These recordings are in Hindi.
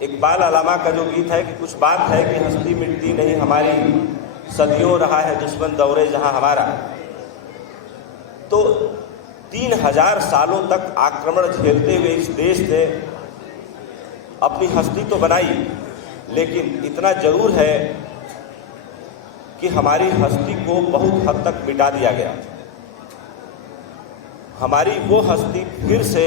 इकबाल अलामा का जो गीत है कि कुछ बात है कि हस्ती मिटती नहीं हमारी, सदियों रहा है दुश्मन दौरे जहां हमारा। तो 3000 सालों तक आक्रमण झेलते हुए इस देश ने अपनी हस्ती तो बनाई, लेकिन इतना जरूर है कि हमारी हस्ती को बहुत हद तक मिटा दिया गया। हमारी वो हस्ती फिर से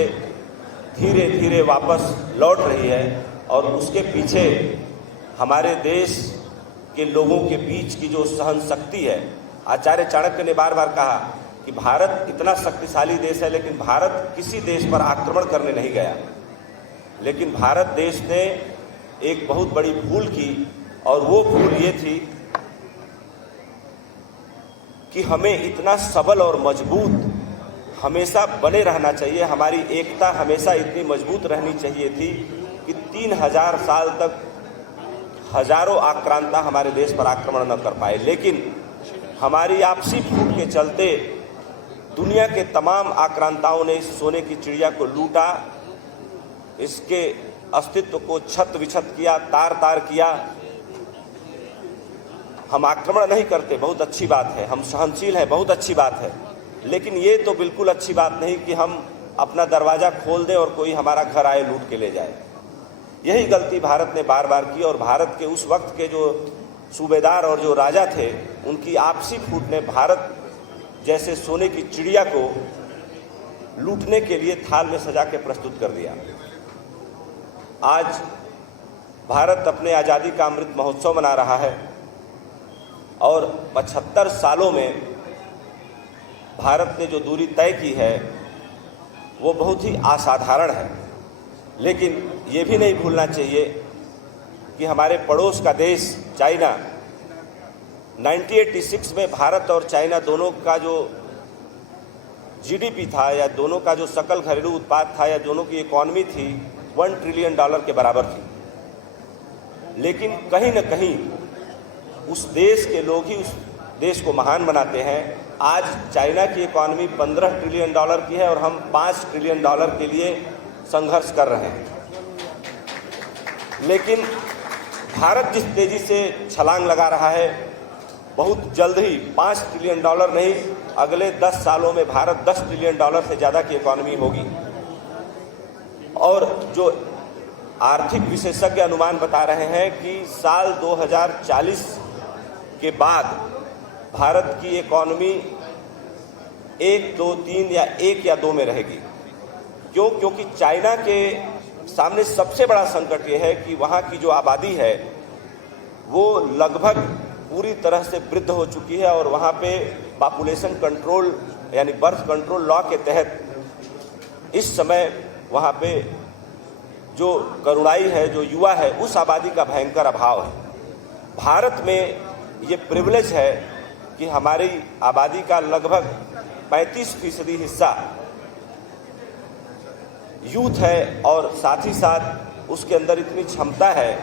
धीरे धीरे वापस लौट रही है और उसके पीछे हमारे देश के लोगों के बीच की जो सहन शक्ति है। आचार्य चाणक्य ने बार बार कहा कि भारत इतना शक्तिशाली देश है, लेकिन भारत किसी देश पर आक्रमण करने नहीं गया। लेकिन भारत देश ने एक बहुत बड़ी भूल की, और वो भूल ये थी कि हमें इतना सबल और मजबूत हमेशा बने रहना चाहिए। हमारी एकता हमेशा इतनी मजबूत रहनी चाहिए थी कि 3000 साल तक हजारों आक्रांता हमारे देश पर आक्रमण न कर पाए। लेकिन हमारी आपसी फूट के चलते दुनिया के तमाम आक्रांताओं ने इस सोने की चिड़िया को लूटा, इसके अस्तित्व को छत विछत किया, तार तार किया। हम आक्रमण नहीं करते, बहुत अच्छी बात है, हम सहनशील हैं, बहुत अच्छी बात है, लेकिन ये तो बिल्कुल अच्छी बात नहीं कि हम अपना दरवाज़ा खोल दें और कोई हमारा घर आए लूट के ले जाए। यही गलती भारत ने बार बार की, और भारत के उस वक्त के जो सूबेदार और जो राजा थे, उनकी आपसी फूट ने भारत जैसे सोने की चिड़िया को लूटने के लिए थाल में सजा के प्रस्तुत कर दिया। आज भारत अपने आज़ादी का अमृत महोत्सव मना रहा है, और 75 सालों में भारत ने जो दूरी तय की है वो बहुत ही असाधारण है। लेकिन ये भी नहीं भूलना चाहिए कि हमारे पड़ोस का देश चाइना 1986 में भारत और चाइना दोनों का जो जीडीपी था, या दोनों का जो सकल घरेलू उत्पाद था, या दोनों की इकॉनमी थी, $1 ट्रिलियन के बराबर थी। लेकिन कहीं न कहीं उस देश के लोग ही उस देश को महान बनाते हैं। आज चाइना की इकॉनमी $15 ट्रिलियन की है और हम $5 ट्रिलियन के लिए संघर्ष कर रहे हैं। लेकिन भारत जिस तेजी से छलांग लगा रहा है, बहुत जल्द ही $5 ट्रिलियन नहीं, अगले 10 सालों में भारत $10 ट्रिलियन से ज़्यादा की इकॉनमी होगी। और जो आर्थिक विशेषज्ञ अनुमान बता रहे हैं कि साल 2040 के बाद भारत की इकॉनमी 1, 2, 3 या 1 या 2 में रहेगी। क्यों? क्योंकि चाइना के सामने सबसे बड़ा संकट ये है कि वहाँ की जो आबादी है वो लगभग पूरी तरह से वृद्ध हो चुकी है, और वहाँ पे पॉपुलेशन कंट्रोल यानी बर्थ कंट्रोल लॉ के तहत इस समय वहाँ पे जो करुणाई है, जो युवा है, उस आबादी का भयंकर अभाव है। भारत में ये प्रिविलेज है कि हमारी आबादी का लगभग 35% हिस्सा यूथ है, और साथ ही साथ उसके अंदर इतनी क्षमता है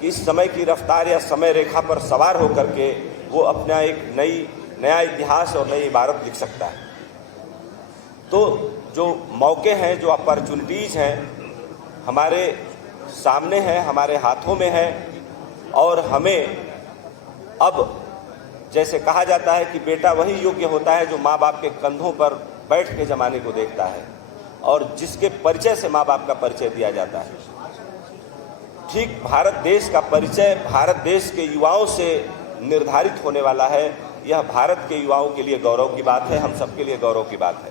कि इस समय की रफ्तार या समय रेखा पर सवार होकर के वो अपना एक नया इतिहास और नई इबारत लिख सकता है। तो जो मौके हैं, जो अपॉर्चुनिटीज़ हैं, हमारे सामने हैं, हमारे हाथों में हैं, और हमें अब जैसे कहा जाता है कि बेटा वही योग्य होता है जो माँ बाप के कंधों पर बैठ के ज़माने को देखता है, और जिसके परिचय से माँ बाप का परिचय दिया जाता है। ठीक भारत देश का परिचय भारत देश के युवाओं से निर्धारित होने वाला है। यह भारत के युवाओं के लिए गौरव की बात है, हम सबके लिए गौरव की बात है।